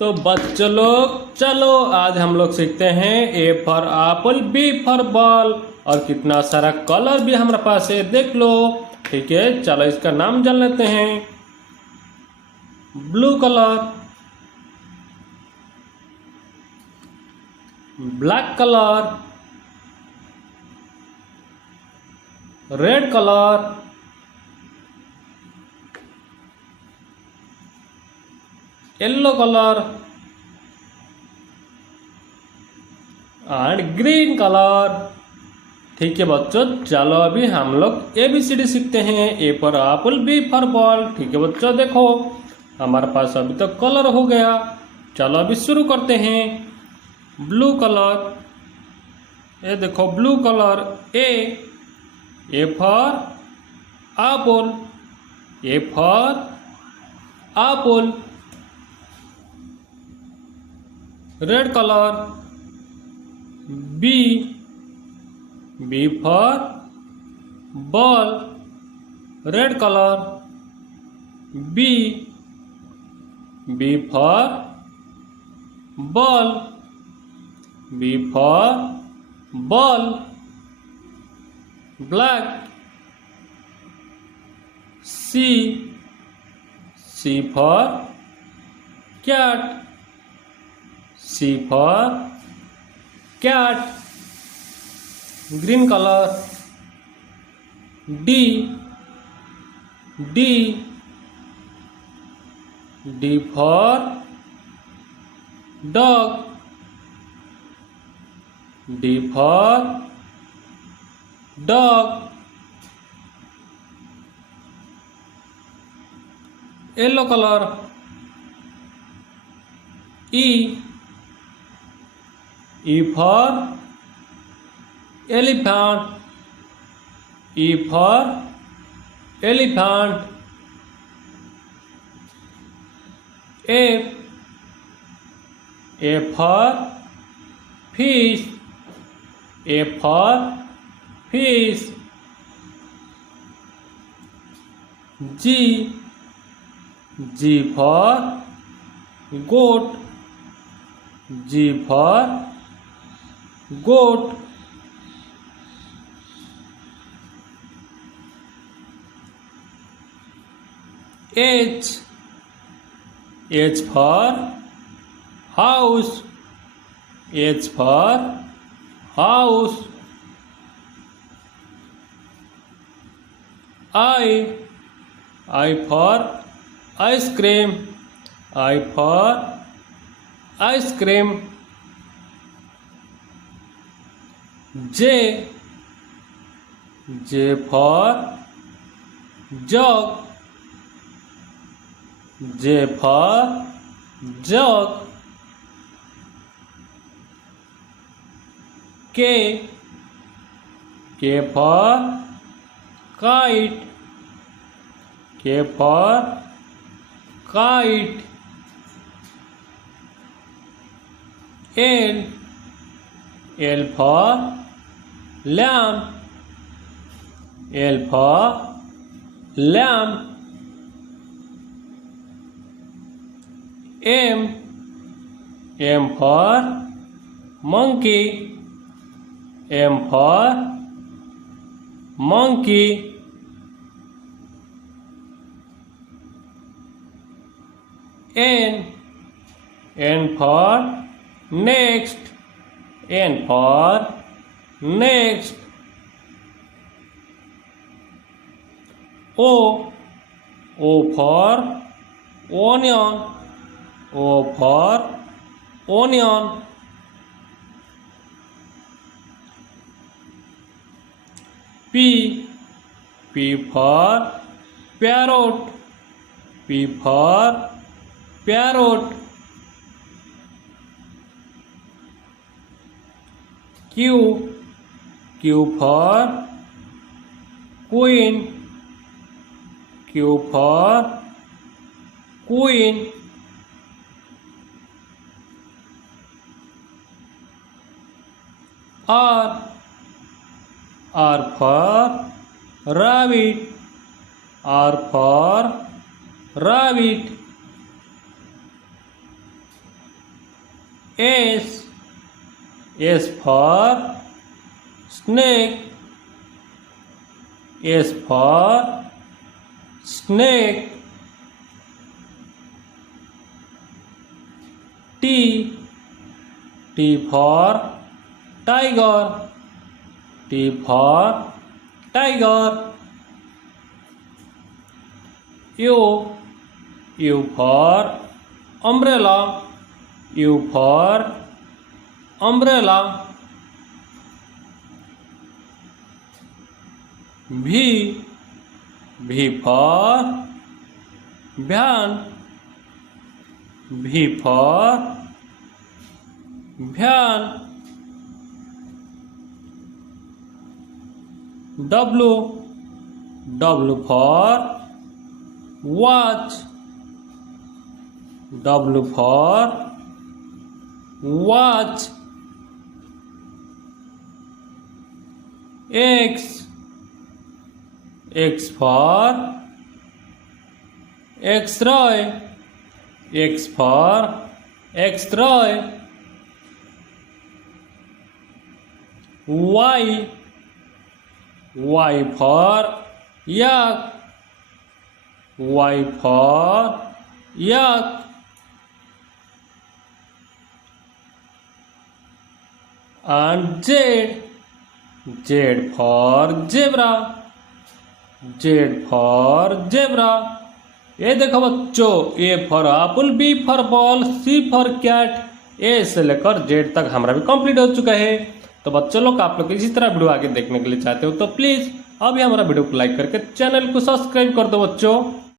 तो बच्चों लोग चलो आज हम लोग सीखते हैं A for apple, B for ball. और कितना सारा कलर भी हमारे पास है, देख लो। ठीक है, चलो इसका नाम जान लेते हैं। Blue colour, black colour, red colour, yellow colour and green colour. ठीक है बच्चों, चलो अभी हम लोग ABCD सीखते हैं। A for apple, B for ball. ठीक है बच्चों, देखो हमारे पास अभी तक कलर हो गया। चलो अभी शुरू करते हैं। ब्लू कलर, ये देखो blue colour. A for apple, A for apple. Red colour, B for ball. Red colour, B for ball, B for ball. Black, C for cat, C for cat. Green color, D for dog, D for dog. Yellow color, E for elephant, E for elephant. A for fish, A for fish. G for goat, G for goat. H for house, H for house. I for ice cream, I for ice cream. J for jug, J for jug. K for kite, K for kite. L for lamb, L for lamb. M for monkey, M for monkey. N for next, N for next. O for onion, O for onion. P for parrot, P for parrot. Q for queen, Q for queen. R for rabbit, R for rabbit. S. S for snake. S for snake. T. T for tiger. T for tiger. U. U for umbrella. U for umbrella. V. V for van. V for van. W. W for watch. W for watch. X. X for X-ray. X for X-ray. Y. Y for yak. Y for yak. And Z. Z for zebra. Z for zebra. ये देखो बच्चों, A for apple, B for ball, C for cat, A से लेकर Z तक हमारा भी complete हो चुका है। तो बच्चों लोग, आप लोग इसी तरह वीडियो आगे देखने के लिए चाहते हो तो प्लीज अभी हमारा वीडियो को लाइक करके चैनल को सब्सक्राइब कर दो बच्चों।